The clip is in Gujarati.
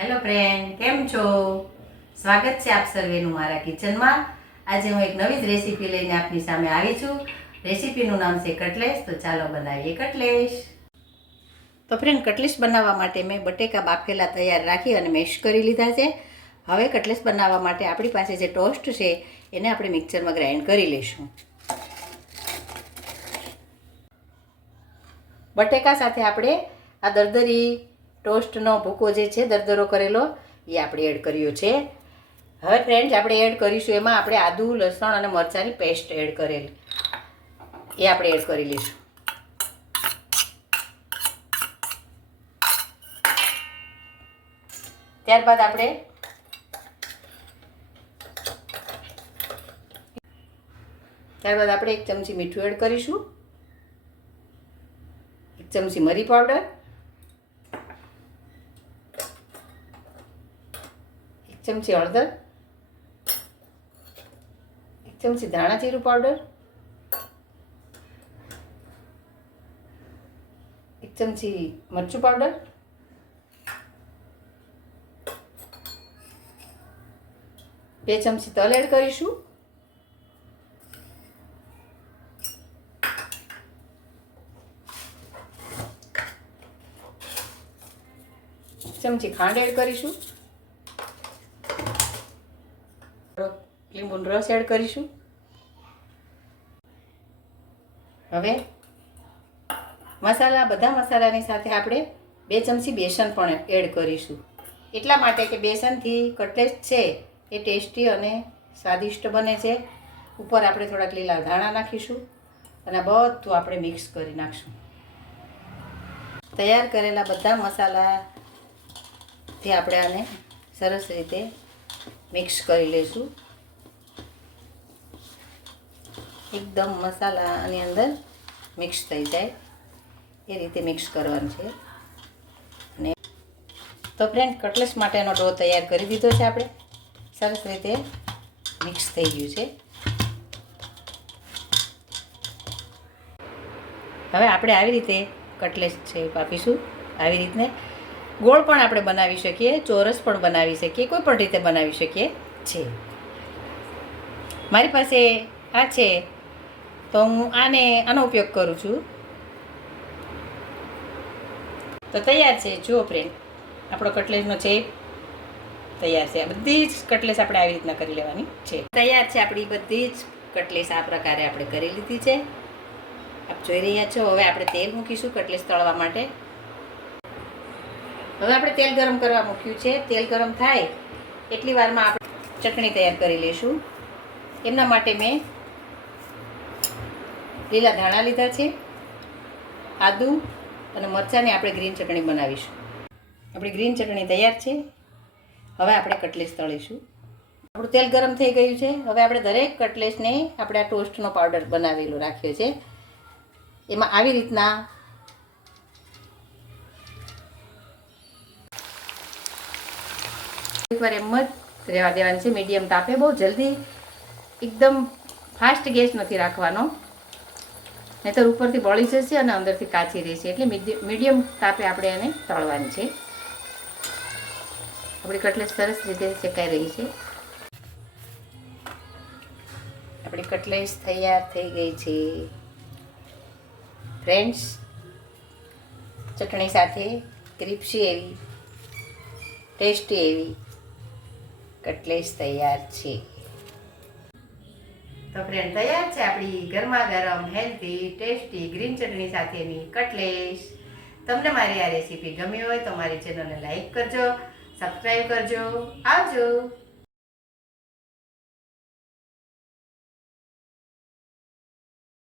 હેલો ફ્રેન્ડ, કેમ છો? સ્વાગત છે આપ સર્વેનું મારા કિચનમાં. આજે હું એક નવી જ રેસીપી લઈને આપની સામે આવી છું. રેસીપીનું નામ છે કટલેસ. તો ચાલો બનાવીએ કટલેસ. તો ફ્રેન્ડ, કટલેસ બનાવવા માટે મેં બટેકા બાફેલા તૈયાર રાખી અને મેશ કરી લીધા છે. હવે કટલેસ બનાવવા માટે આપણી પાસે જે ટોસ્ટ છે એને આપણે મિક્સરમાં ગ્રાઇન્ડ કરી લઈશું. બટેકા સાથે આપણે આ દરદરી ટોસ્ટનો ભૂકો જે છે દરદરો કરેલો એ આપણે એડ કર્યો છે. હવે ફ્રેન્ડ્સ, આપણે એડ કરીશું એમાં આપણે આદુ, લસણ અને મરચાંની પેસ્ટ એડ કરેલી એ આપણે એડ કરી લઈશું. ત્યારબાદ આપણે એક ચમચી મીઠું એડ કરીશું, 1 ચમચી મરી પાવડર, 1 ચમચી હળદર, 1 ચમચી ધાણા જીરું પાવડર, 1 ચમચી મરચું પાવડર, 2 ચમચી તલ એડ કરીશું, 1 ચમચી ખાંડ એડ કરીશું, લીંબુનો રસ એડ કરીશું. હવે બધા મસાલાની સાથે આપણે 2 ચમચી બેસન પણ એડ કરીશું. એટલા માટે કે બેસનથી કટલેસ છે એ ટેસ્ટી અને સ્વાદિષ્ટ બને છે. ઉપર આપણે થોડાક લીલા ધાણા નાખીશું અને બધું આપણે મિક્સ કરી નાખીશું. તૈયાર કરેલા બધા મસાલાથી આપણે આને સરસ રીતે મિક્સ કરી લઈશું. એકદમ મસાલા આની અંદર મિક્સ થઈ જાય એ રીતે મિક્સ કરવાનું છે. અને તો ફ્રેન્ડ, કટલેસ માટેનો ડો તૈયાર કરી દીધો છે. આપણે સરસ રીતે મિક્સ થઈ ગયું છે. હવે આપણે આવી રીતે કટલેસ છે કાપીશું. આવી રીતને ગોળ પણ આપણે બનાવી શકીએ, ચોરસ પણ બનાવી શકીએ, કોઈ પણ રીતે બનાવી શકીએ છે. મારી પાસે આ છે તો હું આનો ઉપયોગ કરું છું. તો તૈયાર છે. જુઓ ફ્રેન્ડ, આપણો કટલેસનો છે તૈયાર છે. બધી જ કટલેસ આપણે આવી રીતના કરી લેવાની છે. તૈયાર છે આપણી બધી જ કટલેસ. આ પ્રકારે આપણે કરી લીધી છે. આપ જોઈ રહ્યા છો. હવે આપણે તેલ મૂકીશું કટલેસ તળવા માટે. હવે આપણે તેલ ગરમ કરવા મૂક્યું છે. તેલ ગરમ થાય એટલી વારમાં આપણે ચટણી તૈયાર કરી લઈશું. એમના માટે મેં લીલા ધાણા લીધા છે, આદુ અને મરચાંની આપણે ગ્રીન ચટણી બનાવીશું. આપણી ગ્રીન ચટણી તૈયાર છે. હવે આપણે કટલેસ તળીશું. આપણું તેલ ગરમ થઈ ગયું છે. હવે આપણે દરેક કટલેસને આપણે આ ટોસ્ટનો પાવડર બનાવેલો રાખ્યો છે એમાં આવી રીતના એકવાર એમ જ રહેવા દેવાનું છે. મીડિયમ તાપે, બહુ જલ્દી એકદમ ફાસ્ટ ગેસ નથી રાખવાનો, નહીંતર ઉપરથી બળી જશે અને અંદરથી કાચી રહેશે. એટલે મીડિયમ તાપે આપણે એને તળવાની છે. આપણી કટલેસ સરસ રીતે શેકાઈ રહી છે. આપણી કટલેસ તૈયાર થઈ ગઈ છે ફ્રેન્ડ્સ. ચટણી સાથે ક્રિસ્પી એવી ટેસ્ટી એવી કટલેસ તૈયાર છે. તો ફ્રેન્ડ, તૈયાર છે આપણી ગરમા ગરમ હેલ્ધી ટેસ્ટી ગ્રીન ચટણી સાથેની કટલેસ. તમને મારી આ રેસીપી ગમી હોય તો મારી ચેનલને લાઈક કરજો, સબસ્ક્રાઈબ કરજો. આવજો.